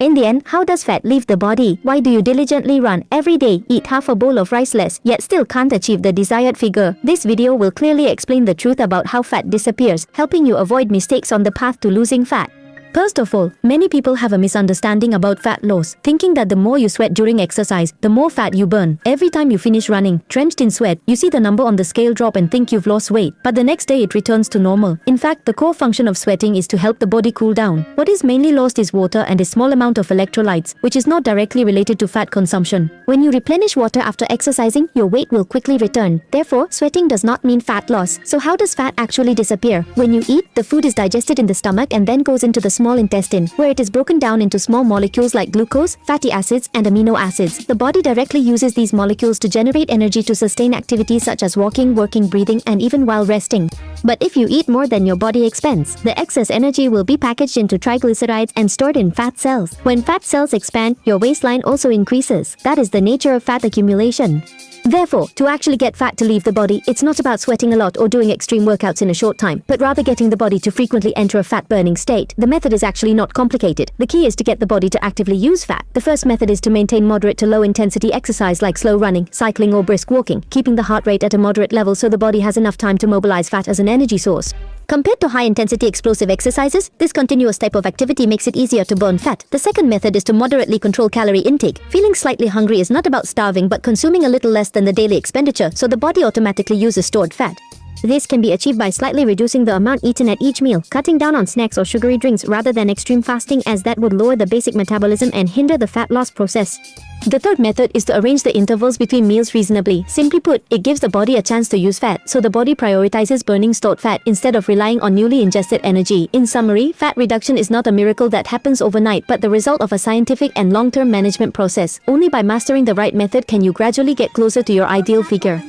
In the end, how does fat leave the body? Why do you diligently run every day, eat half a bowl of rice less, yet still can't achieve the desired figure? This video will clearly explain the truth about how fat disappears, helping you avoid mistakes on the path to losing fat. First of all, many people have a misunderstanding about fat loss, thinking that the more you sweat during exercise, the more fat you burn. Every time you finish running, drenched in sweat, you see the number on the scale drop and think you've lost weight, but the next day it returns to normal. In fact, the core function of sweating is to help the body cool down. What is mainly lost is water and a small amount of electrolytes, which is not directly related to fat consumption. When you replenish water after exercising, your weight will quickly return. Therefore, sweating does not mean fat loss. So how does fat actually disappear? When you eat, the food is digested in the stomach and then goes into the small intestine, where it is broken down into small molecules like glucose, fatty acids, and amino acids. The body directly uses these molecules to generate energy to sustain activities such as walking, working, breathing, and even while resting. But if you eat more than your body expends, the excess energy will be packaged into triglycerides and stored in fat cells. When fat cells expand, your waistline also increases. That is the nature of fat accumulation. Therefore, to actually get fat to leave the body, it's not about sweating a lot or doing extreme workouts in a short time, but rather getting the body to frequently enter a fat-burning state. The method is actually not complicated. The key is to get the body to actively use fat. The first method is to maintain moderate to low-intensity exercise like slow running, cycling, or brisk walking, keeping the heart rate at a moderate level so the body has enough time to mobilize fat as an energy source. Compared to high-intensity explosive exercises, this continuous type of activity makes it easier to burn fat. The second method is to moderately control calorie intake. Feeling slightly hungry is not about starving but consuming a little less than the daily expenditure, so the body automatically uses stored fat. This can be achieved by slightly reducing the amount eaten at each meal, cutting down on snacks or sugary drinks rather than extreme fasting, as that would lower the basic metabolism and hinder the fat loss process. The third method is to arrange the intervals between meals reasonably. Simply put, it gives the body a chance to use fat, so the body prioritizes burning stored fat instead of relying on newly ingested energy. In summary, fat reduction is not a miracle that happens overnight but the result of a scientific and long-term management process. Only by mastering the right method can you gradually get closer to your ideal figure.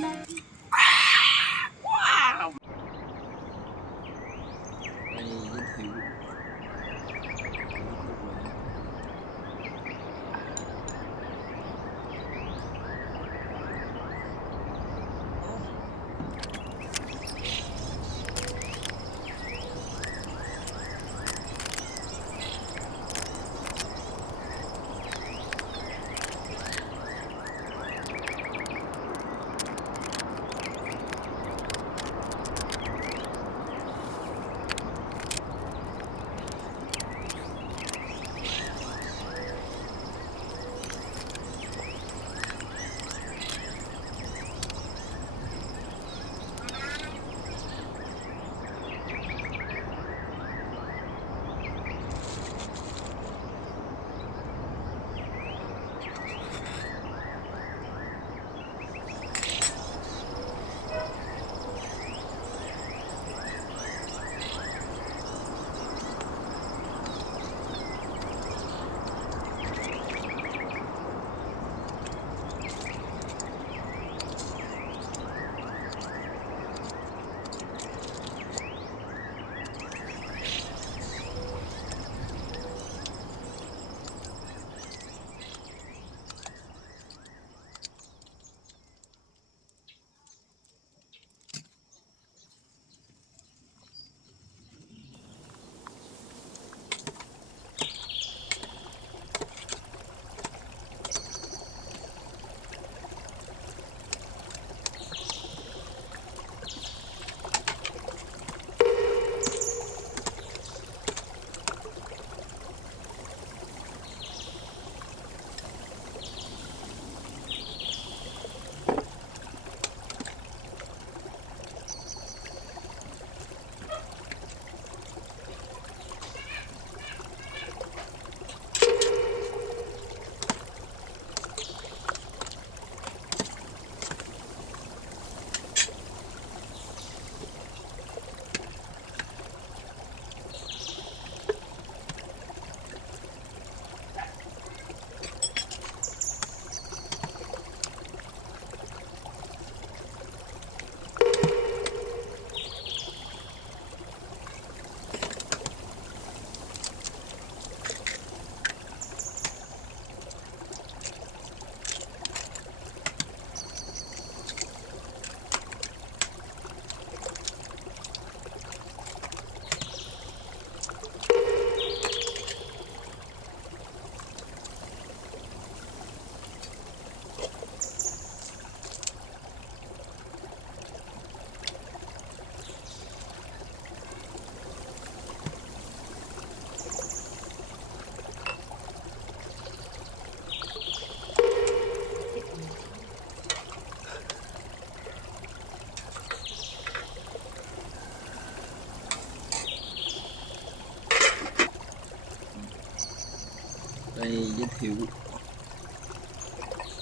Đây giới thiệu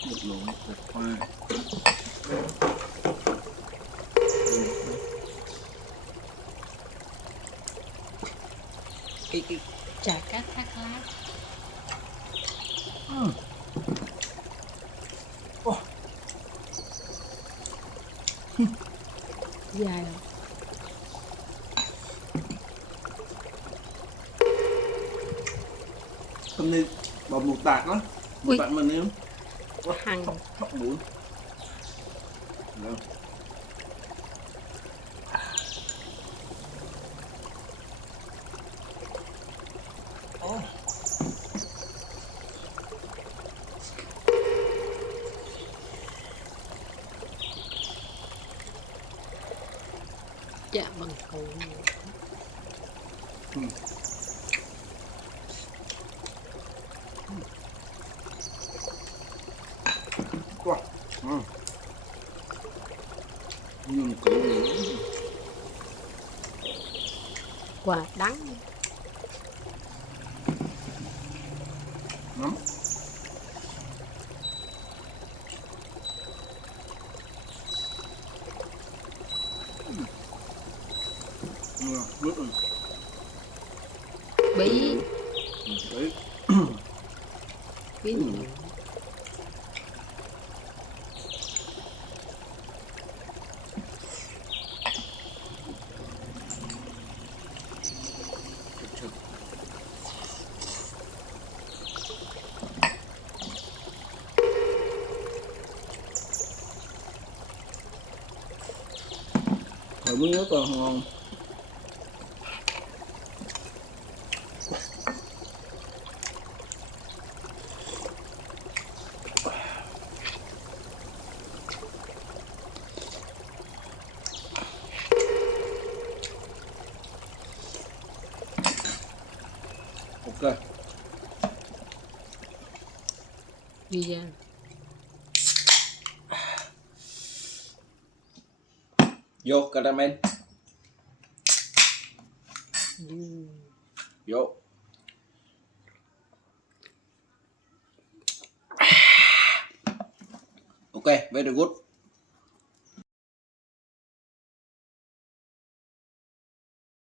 một lượng thịt hoa. Cái chả cá thác lát. Dài không? Hôm nay bọc một tạc đó. Một tạc mình em Hằng thóc bún. Được. chả bằng củ. Quá. Nhưng củ nữa. Quả đắng. Nấm. Nước rồi. Bí. Đấy. Bí nữa. Rồi muốn nhớ còn ngon. Ok. Đi ra. Vô caramel. Vô. Ok, very good.